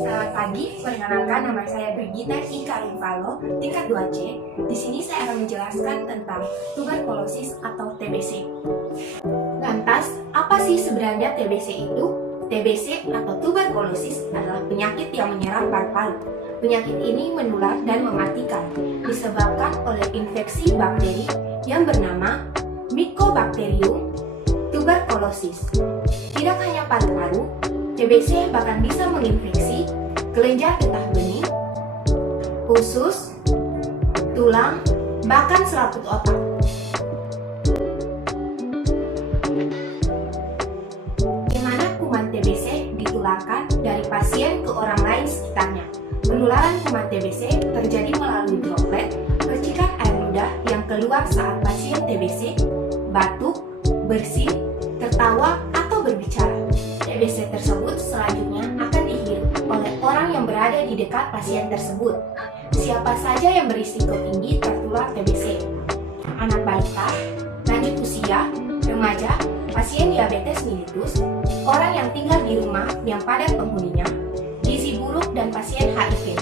Selamat pagi, perkenalkan nama saya Brigita Ika Rufalo, tingkat 2C. Di sini saya akan menjelaskan tentang tuberkulosis atau TBC. Lantas, apa sih sebenarnya TBC itu? TBC atau tuberkulosis adalah penyakit yang menyerang paru-paru. Penyakit ini menular dan mematikan, disebabkan oleh infeksi bakteri yang bernama Mycobacterium tuberculosis. Tidak hanya paru-paru, TBC bahkan bisa menginfeksi kelenjar getah bening, usus, tulang, bahkan selaput otak. Bagaimana kuman TBC ditularkan dari pasien ke orang lain sekitarnya? Penularan kuman TBC terjadi melalui droplet, percikan air ludah yang keluar saat pasien TBC batuk, bersin, tertawa, atau berbicara. TBC tersebut selanjutnya akan dihirup oleh orang yang berada di dekat pasien tersebut. Siapa saja yang berisiko tinggi tertular TBC? Anak balita, lanjut usia, remaja, pasien diabetes mellitus, orang yang tinggal di rumah yang padat penghuninya, gizi buruk, dan pasien HIV.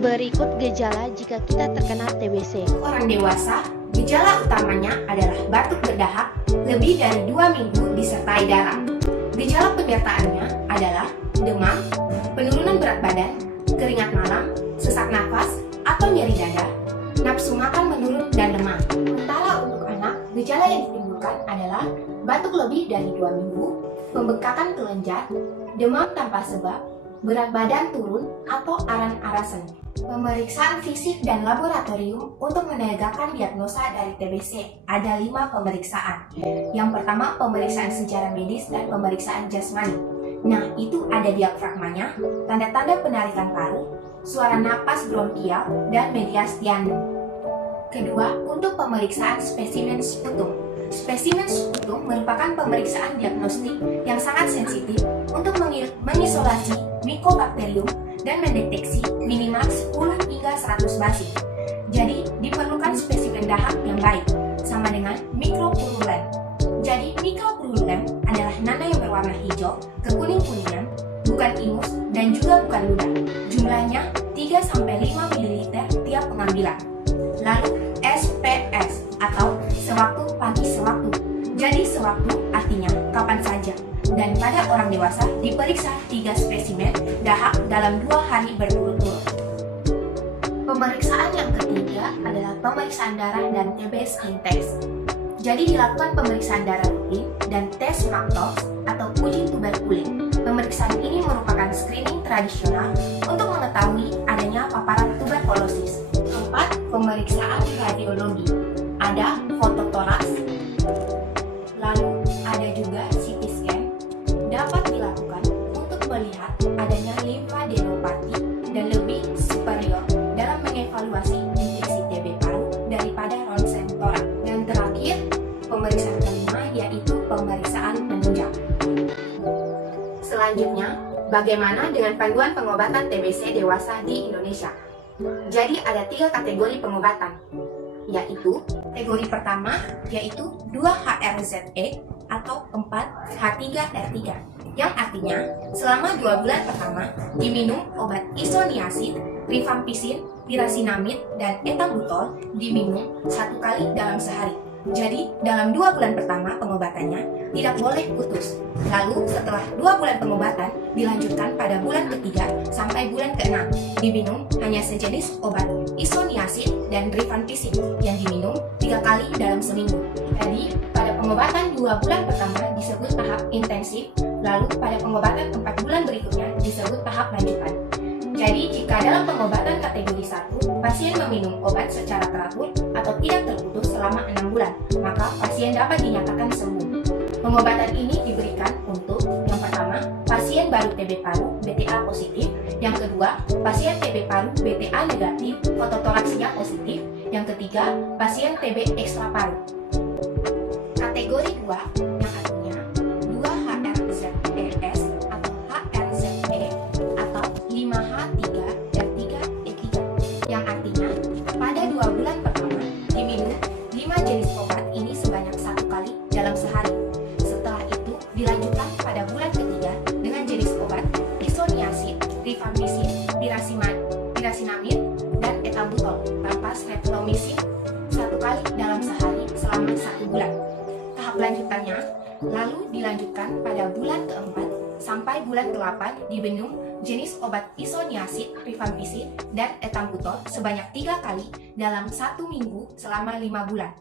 Berikut gejala jika kita terkena TBC. Orang dewasa, gejala utamanya adalah batuk berdahak lebih dari 2 minggu disertai darah. Gejala penyertaannya adalah demam, penurunan berat badan, keringat malam, sesak nafas, atau nyeri dada, nafsu makan menurun, dan lemah. Sementara untuk anak, gejala yang ditimbulkan adalah batuk lebih dari 2 minggu, pembengkakan kelenjar, demam tanpa sebab, berat badan turun, atau aran-arasan. Pemeriksaan fisik dan laboratorium untuk menegakkan diagnosa dari TBC ada 5 pemeriksaan. Yang pertama, pemeriksaan secara medis dan pemeriksaan jasmani. Nah, itu ada diafragmanya, tanda-tanda penarikan paru, suara napas bronkial, dan mediastinum. Kedua, untuk pemeriksaan spesimen sputum. Spesimen sputum merupakan pemeriksaan diagnostik yang sangat sensitif untuk mengisolasi Mycobacterium dan mendeteksi minimal 10 hingga 100 basi. Jadi, diperlukan spesimen dahak yang baik, sama dengan mikropurulem. Jadi, mikropurulem adalah nanah yang berwarna hijau ke kuning-kuningan, bukan ingus, dan juga bukan ludah. Jumlahnya 3-5 ml tiap pengambilan. Lalu, SPS atau sewaktu pagi sewaktu. Jadi, sewaktu artinya kapan saja. Dan pada orang dewasa diperiksa 3 spesimen dahak dalam 2 hari berturut-turut. Pemeriksaan yang ketiga adalah pemeriksaan darah dan TB skin test. Jadi dilakukan pemeriksaan darah rutin dan tes MACTOX atau uji tuberkulin. Pemeriksaan ini merupakan screening tradisional untuk mengetahui adanya paparan tuberkulosis. 4. Pemeriksaan radiologi. Ada fototoraks, lalu ada juga CT scan. Dapat dilakukan untuk melihat adanya limfadenopati dan lebih superior dalam mengevaluasi infeksi TB paru daripada ronsen toraks. Dan terakhir, pemeriksaan kelima yaitu pemeriksaan penunjang. Selanjutnya, bagaimana dengan panduan pengobatan TBC dewasa di Indonesia? Jadi ada 3 kategori pengobatan, yaitu kategori pertama yaitu 2-HRZE atau 4-H3R3, yang artinya selama 2 bulan pertama diminum obat isoniazid, rifampicin, pirazinamid, dan ethambutol diminum 1 kali dalam sehari. Jadi dalam 2 bulan pertama pengobatannya tidak boleh putus. Lalu setelah 2 bulan pengobatan dilanjutkan pada bulan ketiga sampai bulan ke-6 diminum hanya sejenis obat isoniazid dan rifampicin yang diminum 3 kali dalam seminggu. Jadi pada pengobatan 2 bulan pertama disebut tahap intensif, lalu pada pengobatan 4 bulan berikutnya disebut tahap lanjutan. Jadi jika dalam pengobatan kategori 1 pasien meminum obat secara teratur atau tidak terputus selama 6 bulan, maka pasien dapat dinyatakan sembuh. Pengobatan ini diberikan untuk yang pertama, pasien baru TB paru BTA positif, yang kedua, pasien TB paru BTA negatif, fototoraksinya positif, yang ketiga, pasien TB ekstra paru. Kategori 2 yang artinya 2-HRZES atau HRZE atau 5H3R3E3, yang artinya pada 2 bulan pertama diminum 5 jenis obat ini sebanyak 1 kali dalam sehari. Setelah itu dilanjutkan pada bulan ketiga dengan jenis obat rifampicin, pirasinamid, dan ethambutol tanpa streptomycin 1 kali dalam sehari selama 1 bulan. Tahap lanjutannya lalu dilanjutkan pada bulan keempat sampai bulan ke-8 diminum jenis obat isoniazid, rifampicin, dan ethambutol sebanyak 3 kali dalam 1 minggu selama 5 bulan.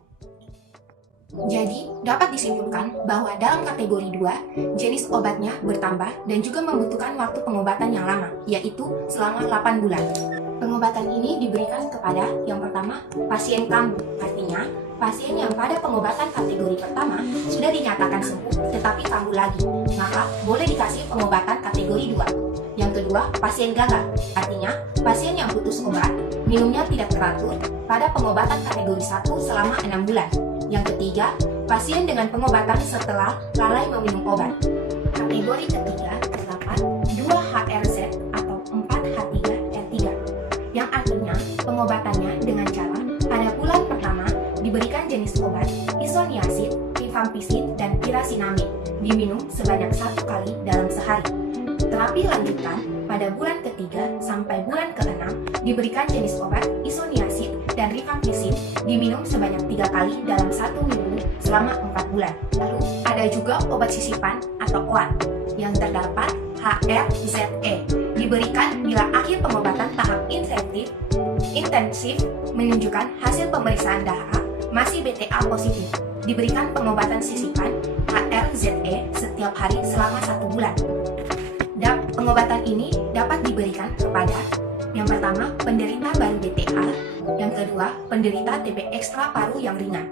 Jadi, dapat disimpulkan bahwa dalam kategori 2, jenis obatnya bertambah dan juga membutuhkan waktu pengobatan yang lama, yaitu selama 8 bulan. Pengobatan ini diberikan kepada yang pertama, pasien kambuh. Artinya, pasien yang pada pengobatan kategori pertama sudah dinyatakan sembuh tetapi kambuh lagi, maka boleh dikasih pengobatan kategori 2. Yang kedua, pasien gagal. Artinya, pasien yang putus obat, minumnya tidak teratur pada pengobatan kategori 1 selama 6 bulan. Yang ketiga, pasien dengan pengobatan setelah lalai meminum obat. Kategori ketiga terdapat 2HRZ atau 4H3R3, yang artinya pengobatannya dengan cara pada bulan pertama diberikan jenis obat isoniazid, rifampicin, dan pirasinamid diminum sebanyak 1 kali dalam sehari. Terapi lanjutan pada bulan ketiga sampai bulan ke-6 diberikan jenis obat isoniazid dan rifampicin diminum sebanyak 3 kali dalam 1 minggu selama 4 bulan. Lalu ada juga obat sisipan atau OAT yang terdapat HRZE diberikan bila akhir pengobatan tahap intensif menunjukkan hasil pemeriksaan dahak masih BTA positif. Diberikan pengobatan sisipan HRZE setiap hari selama 1 bulan. Pengobatan ini dapat diberikan kepada yang pertama penderita baru BTA, yang kedua penderita TB ekstra paru yang ringan.